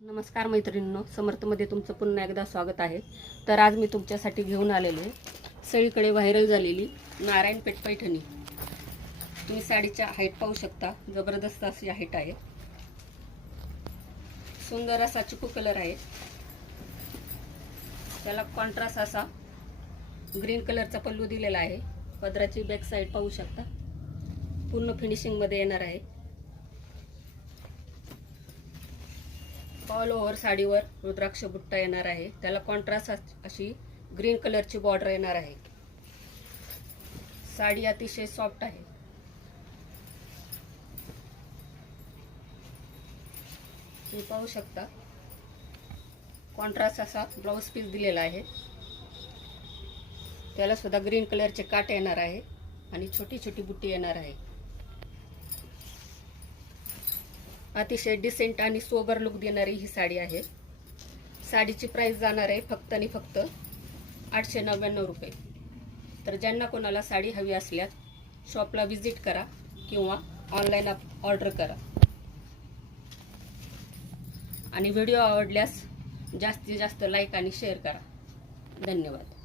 नमस्कार मैत्रिणींनो, समर्थमध्ये तुमचं पुन्हा एकदा स्वागत आहे। तर आज मी तुमच्यासाठी घेऊन आलेलो आहे सगळीकडे व्हायरल झालेली नारायणपेठ पैठणी। तुम्ही साडीच्या हाईट पाहू शकता, जबरदस्त अशी हाईट आहे। सुंदर असा चिकू कलर आहे, त्याला कॉन्ट्रास्ट असा ग्रीन कलरचा पल्लू दिलेला आहे। पदराची बॅक साईड पाहू शकता, पूर्ण फिनिशिंग मध्ये येणार आहे। ऑल ओव्हर साडीवर रुद्राक्ष बुट्टा येणार आहे, त्याला कॉन्ट्रास्ट अशी ग्रीन कलरची बॉर्डर येणार आहे। साडी अतिशय सॉफ्ट आहे। तुम्ही पाहू शकता, कॉन्ट्रास्ट असा ब्लाउज पीस दिलेला आहे, त्याला सुद्धा ग्रीन कलरचे काट येणार आहे आणि छोटी छोटी बुट्टी येणार आहे। अतिशय डिसेंट आणि सोबर लुक देणारी ही साडी आहे। साडीची प्राइस जाणार आहे फक्त आणि फक्त 899 रुपये। तर ज्यांना कोणाला साडी हवी असल्यास शॉपला व्हिजिट करा किंवा ऑनलाईन ऑर्डर करा। आणि व्हिडिओ आवडल्यास जास्तीत जास्त लाईक आणि शेअर करा। धन्यवाद।